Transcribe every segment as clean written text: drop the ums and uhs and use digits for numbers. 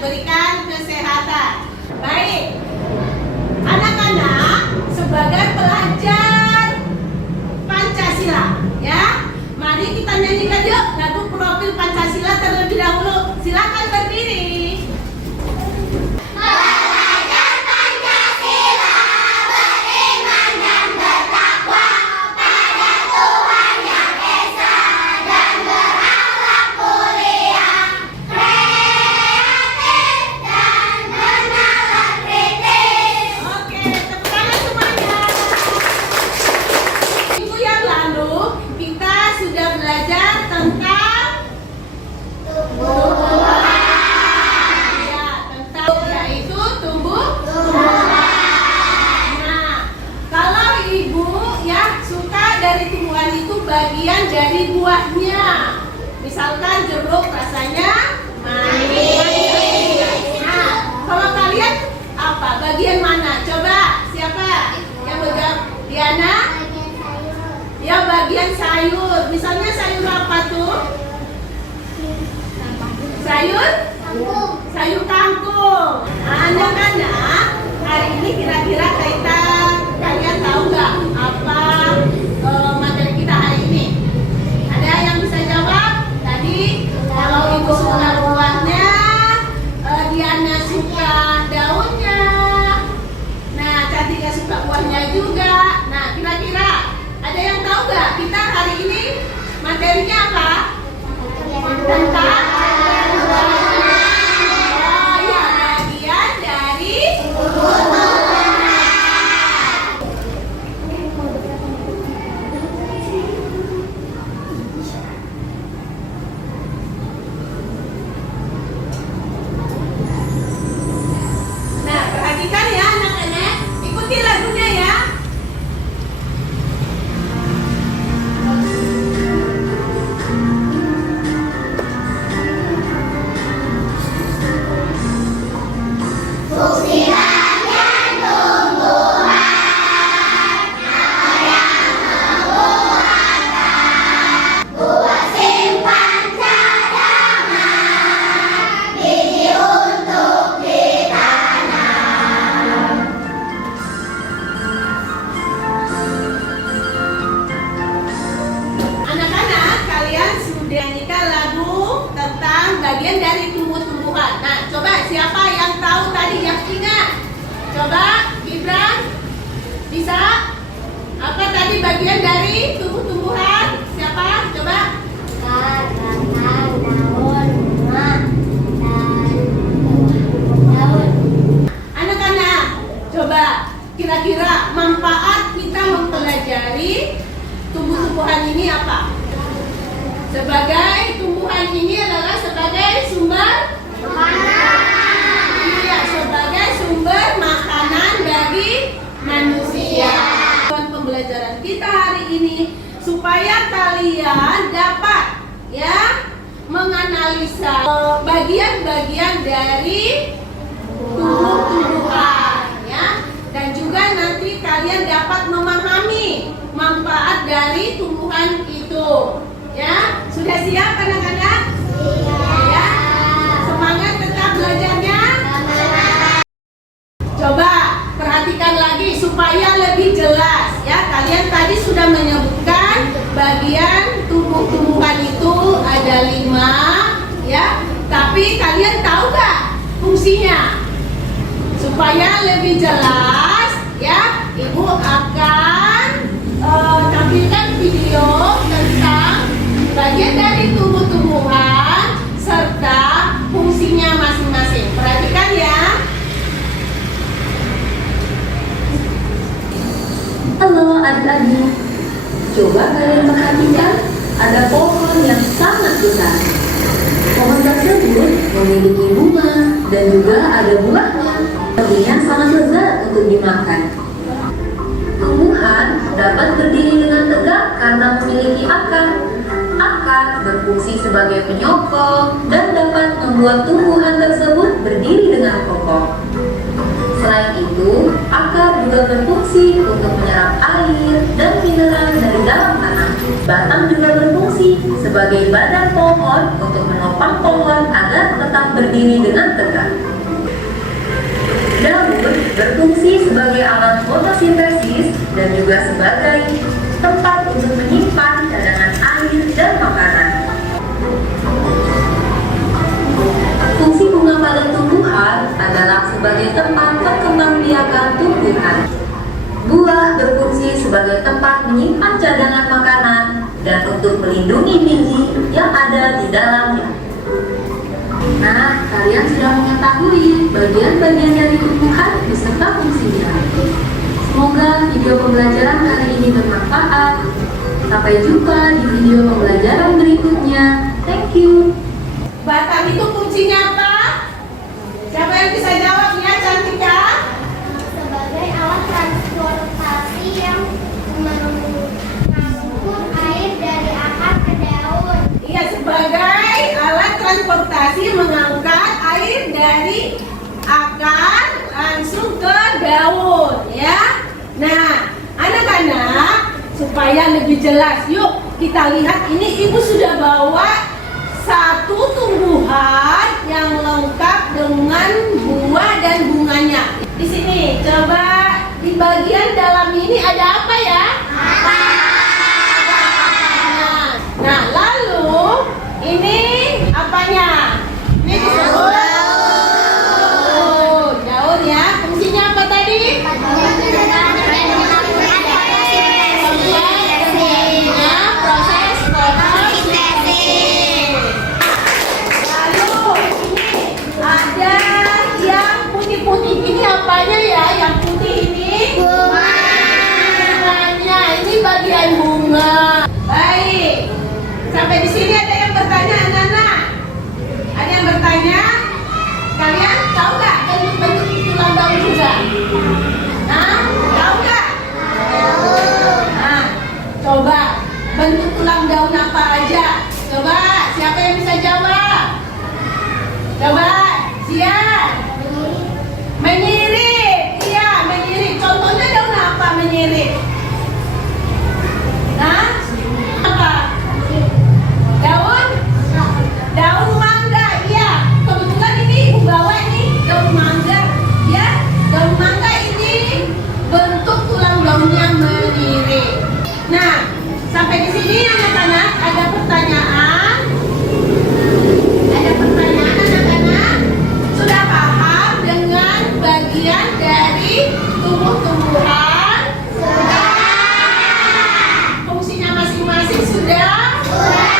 diberikan kesehatan. Baik, anak-anak sebagai pelajar Pancasila, ya, mari kita nyanyikan yuk lagu profil Pancasila terlebih dahulu. Silakan berdiri. Bagian dari buahnya, misalkan jeruk rasanya manis. Nah, kalau kalian apa? Bagian mana? Coba siapa yang menjawab? Diana? Ya, bagian sayur. Misalnya sayur apa tuh? Sayur kangkung. Anak-anak, hari ini kira-kira kalian tahu nggak apa materi kita hari ini? Ada yang bisa jawab? Tadi kalau ibu suka buahnya, Diana suka daunnya. Nah, Cantika suka buahnya juga. Nah, kira-kira ada yang tahu nggak? Kita hari ini materinya apa? Tentang bagian dari bagian dari tumbuh-tumbuhan. Nah, coba siapa yang tahu tadi, yang ingat? Coba, Gibran, bisa? Apa tadi bagian dari tumbuh-tumbuhan? Siapa? Coba. Anak-anak, coba kira-kira manfaat kita mempelajari tumbuh-tumbuhan ini apa? Sebagai tumbuhan ini adalah sebagai sumber makanan. Iya, sebagai sumber makanan bagi manusia. Pembelajaran kita hari ini supaya kalian dapat menganalisa bagian-bagian dari tumbuh-tumbuhan, dan juga nanti kalian dapat memahami manfaat dari tumbuhan itu. Ya, sudah siap anak-anak? Ya, semangat tetap belajarnya. Coba perhatikan lagi supaya lebih jelas. Ya, kalian tadi sudah menyebutkan bagian tumbuh-tumbuhan itu ada 5, ya. Tapi kalian tahu nggak fungsinya? Supaya lebih jelas, ya, Ibu akan tampilkan video tentang bagian dari tumbuh-tumbuhan serta fungsinya masing-masing. Perhatikan ya. Halo adik-adik, coba kalian perhatikan ada pohon yang sangat besar. Pohon tersebut memiliki bunga dan juga ada buahnya. Terlihat sangat lezat untuk dimakan. Tumbuhan dapat berdiri dengan tegak karena memiliki akar. Akar berfungsi sebagai penyokong dan dapat membuat tumbuhan tersebut berdiri dengan kokoh. Selain itu, akar juga berfungsi untuk menyerap air dan mineral dari dalam tanah. Batang juga berfungsi sebagai badan pohon untuk menopang pohon agar tetap berdiri dengan tegak. Daun berfungsi sebagai alat fotosintesis dan juga sebagai tempat untuk menyimpan cadangan air dan makanan. Fungsi bunga pada tumbuhan adalah sebagai tempat perkembangbiakan tumbuhan. Buah berfungsi sebagai tempat menyimpan cadangan makanan dan untuk melindungi biji yang ada di dalamnya. Nah, kalian sudah mengetahui bagian-bagian dari tumbuhan beserta fungsinya. Semoga video pembelajaran kali ini bermanfaat. Sampai jumpa di video pembelajaran berikutnya. Thank you. Batang itu fungsinya apa? Siapa yang bisa jawab ya, Cantika? Sebagai alat transportasi yang mengangkut air dari akar ke daun. Iya, sebagai alat transportasi mengangkat air dari akar langsung ke daun, ya. Nah, anak-anak, supaya lebih jelas, yuk kita lihat ini ibu sudah bawa satu tumbuhan yang lengkap dengan buah dan bunganya. Di sini, coba di bagian dalam ini ada apa ya? Nah, lalu ini apanya? Ini disebut daun ya. Fungsinya apa tadi? Proses fotosintesis. Lalu ini ada yang putih-putih. Ini apanya ya? Yang putih ini? Bunganya. Ini bagian bunga. Baik. Sampai di sini ada yang bertanya, anak-anak? Ada yang bertanya? Kalian tahu nggak bentuk-bentuk tulang daun juga? Nah, tahu nggak? Nah, coba bentuk tulang daun apa aja? Coba, siapa yang bisa jawab? Coba, siap. Menyirip. Iya, menyirip. Contohnya daun apa menyirip? Nah, apa? Daun mangga, iya. Kebetulan ini ibu bawa nih daun mangga, ya. Daun mangga ini bentuk tulang daunnya melirik. Nah, sampai di sini anak-anak ada pertanyaan? Ada pertanyaan anak-anak? Sudah paham dengan bagian dari tumbuh-tumbuhan? Sudah. Fungsinya masing-masing sudah? Sudah.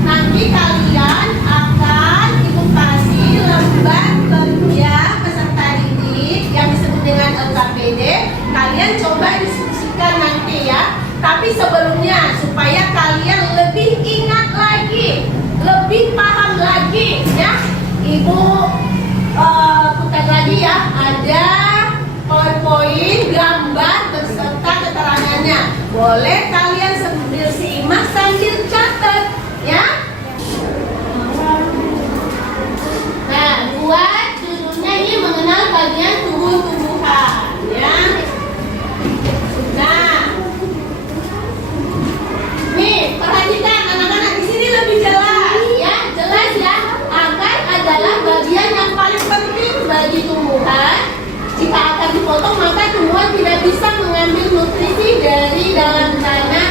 Nanti kalian akan ibu kasih lembar kerja peserta didik yang disebut dengan LKPD. Kalian coba diskusikan nanti ya. Tapi sebelumnya supaya kalian lebih ingat lagi, lebih paham lagi ya. Ibu putar lagi ya. Ada poin-poin gambar beserta keterangannya. Boleh kalian sambil simak sambil catat ya. Nah, buat judulnya ini mengenal bagian tumbuh-tumbuhan ya. Nah, nih perhatikan anak-anak, di sini lebih jelas ya, jelas ya. Akar adalah bagian yang paling penting bagi tumbuhan. Jika akar dipotong maka tumbuhan tidak bisa mengambil nutrisi dari dalam tanah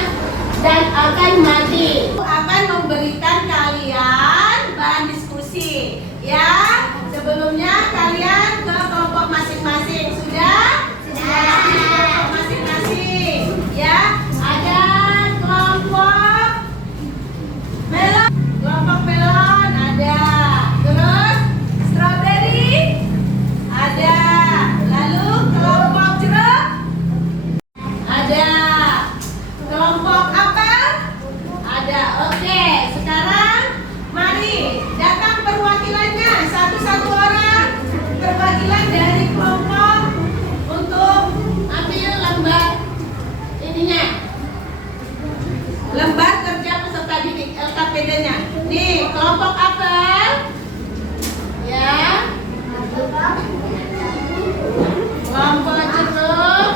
dan akan mati. Akan memberikan kalian bahan diskusi ya. Sebelumnya kalian ke kelompok masing-masing. Sudah? Sudah. Kelompok masing-masing ya. Ada kelompok melon. Kelompok melon ada. Terus strawberry ada. Lalu kelompok jeruk ada. Kelompok apel ada. Oke, sekarang mari datang perwakilannya satu-satu orang, perwakilan dari kelompok untuk ambil lembar ininya, lembar kerja peserta didik LKPD-nya. Nih kelompok apel ya, kelompok jeruk.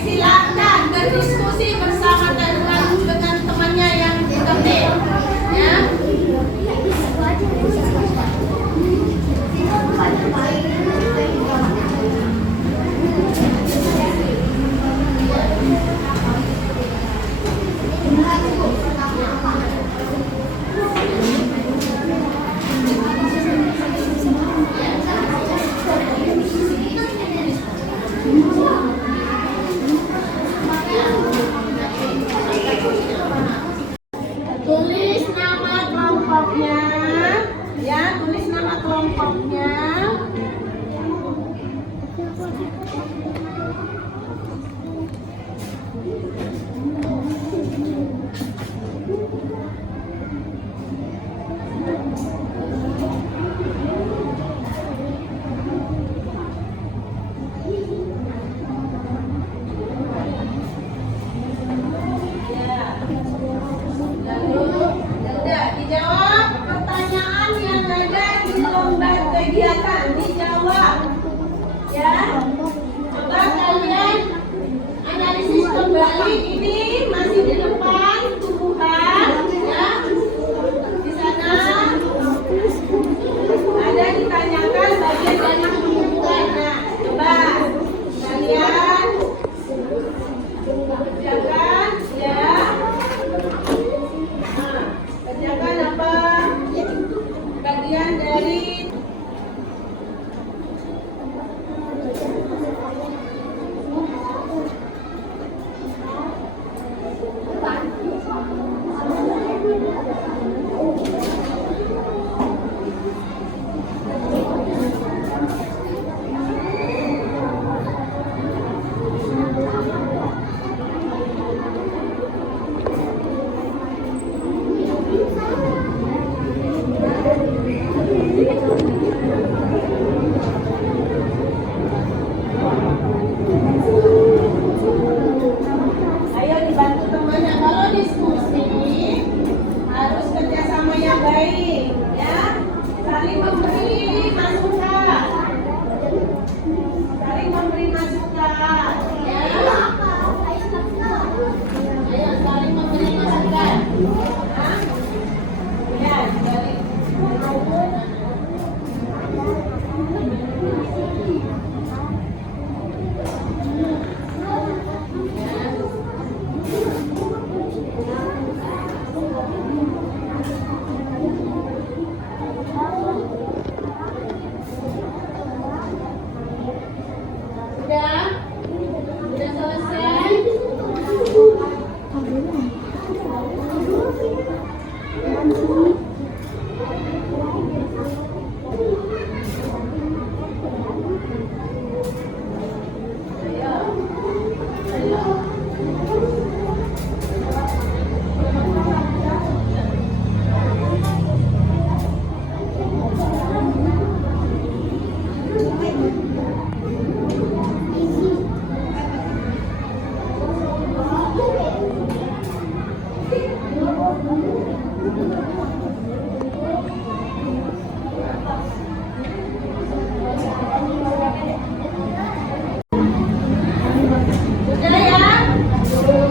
Silakan berdiskusi bersama dengan temannya yang tertib ya. dari ayo dibantu temannya. Kalau diskusi harus kerjasama yang baik, ya. Saling memberi masukan, saling memberi masukan, ya. Ayo saling memberi masukan. Hah? Ya, saling. Sudah? Sudah selesai? Sudah ya? Sudah ya? Sudah?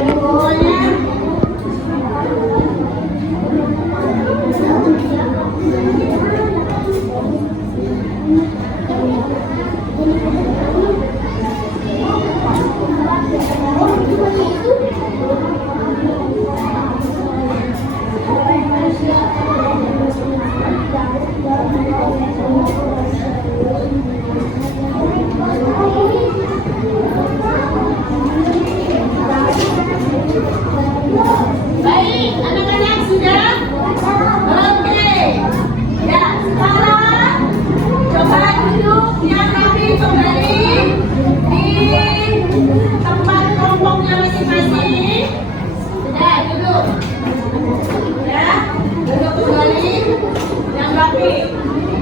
Semuanya? Baik, anak-anak sudah? Oke. Ya, sekarang coba duduk yang rapi kembali di tempat kelompoknya masing-masing. Sudah, duduk. Ya, duduk kembali yang rapi.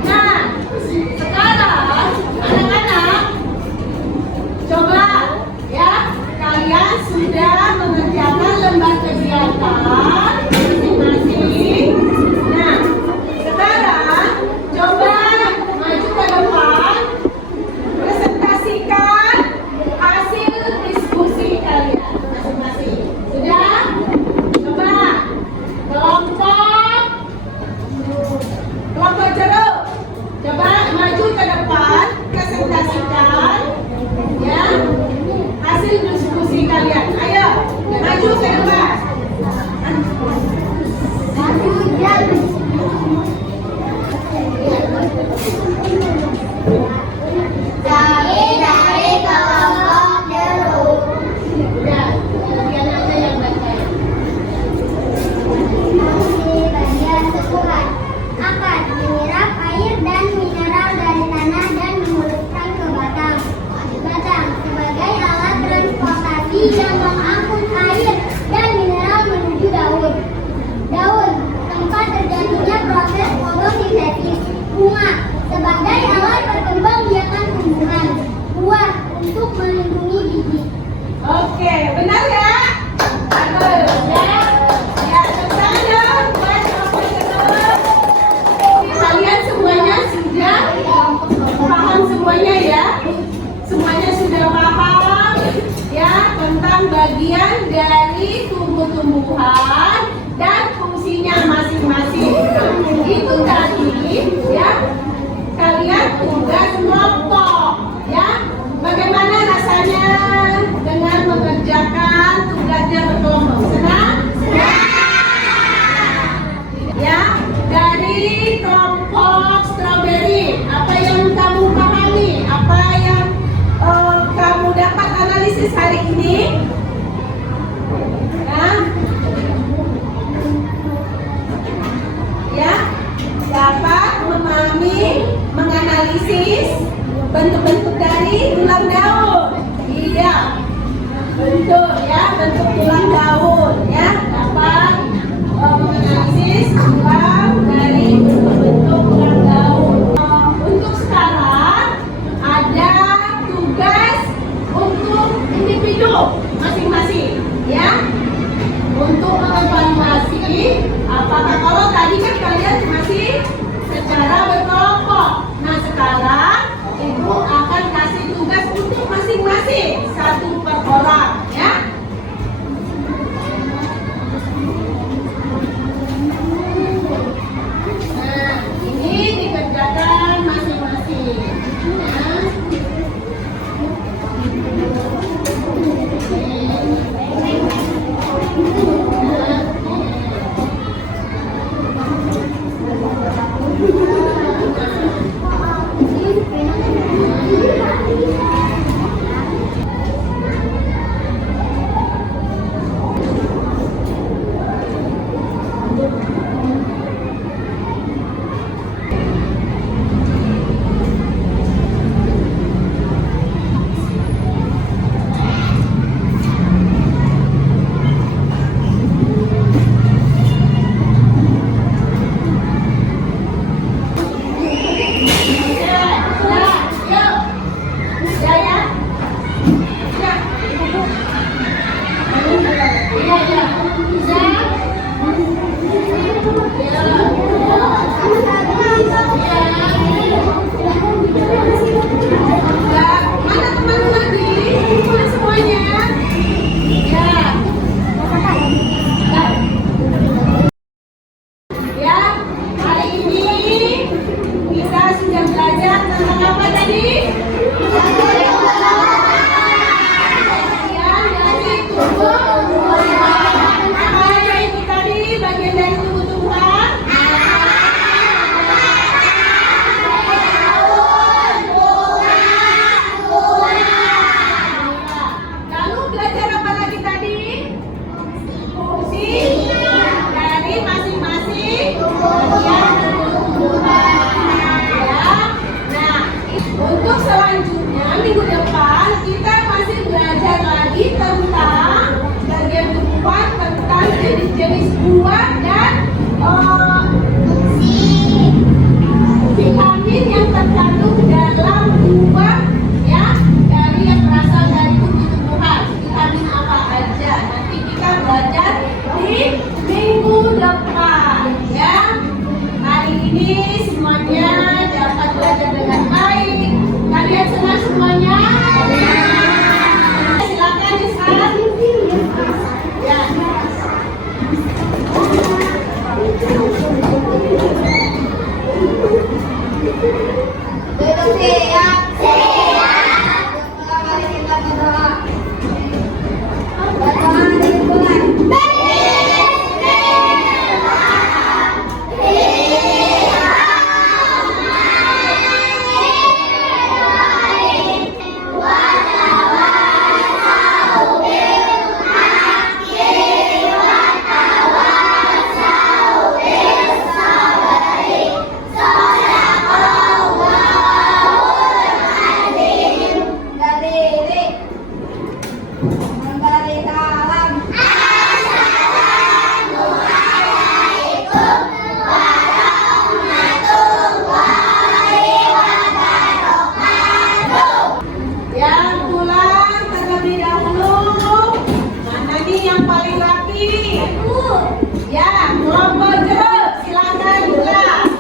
Nah, sekarang anak-anak coba ya, kalian sudah mengerjakan lembar kegiatan masing-masing. Nah, sekarang coba maju ke depan, presentasikan hasil diskusi kalian masing-masing. Sudah? Coba kelompok jeruk. Coba maju ke depan, presentasikan ya hasil diskusi kalian. Ayo, maju ke depan. Dari kelompok jeruk. Ya, kalian aja yang baca. Di bagian sepuhan akan menyerap air dan mineral dari tanah dan menghembuskan ke batang. Batang sebagai alat transportasi yang mengangkut air dan mineral menuju daun. Daun tempat terjadinya proses fotosintesis. Bunga sebagai alat berkembang biakan tumbuhan. Buah untuk melindungi biji. Oke, benar ya? Bagus ya. Ya, tepuk dong buat kelompok jeruk. Kalian semuanya sudah paham semuanya ya? Semuanya sudah paham ya tentang bagian dari tumbuh-tumbuhan dan fungsinya masing-masing. Itu tadi ya kalian tugas kelompok ya. Bagaimana rasanya dengan mengerjakan tugasnya berkelompok? Senang? Mana teman tadi? Mana semuanya? Ya. Ya, hari ini kita sudah belajar tentang apa tadi? Bagian dari tubuh-tumbuhan. Apa aja itu tadi? Bagian dari tubuh-tumbuhan? Lalu belajar apa lagi tadi? Fungsi dari masing-masing bagian tumbuhan. Ya. Nah, untuk selanjutnya minggu depan kita masih belajar lagi tentang bagian tumbuhan, tentang jenis-jenis buah dan vitamin yang terkandung dalam buah, ya, dari yang berasal dari tumbuh-tumbuhan. Vitamin apa aja nanti kita belajar di minggu depan, ya. Hari ini semuanya dapat belajar dengan baik. Kalian senang semuanya? Silakan Ishan. Ya. Duduk siap. Mari kita berdoa. Berdoa dimulai. Memberi salam. Yang pulang terlebih dahulu. Mana nih yang paling rapi? Ya, kelompok jeruk. Silakan pulang.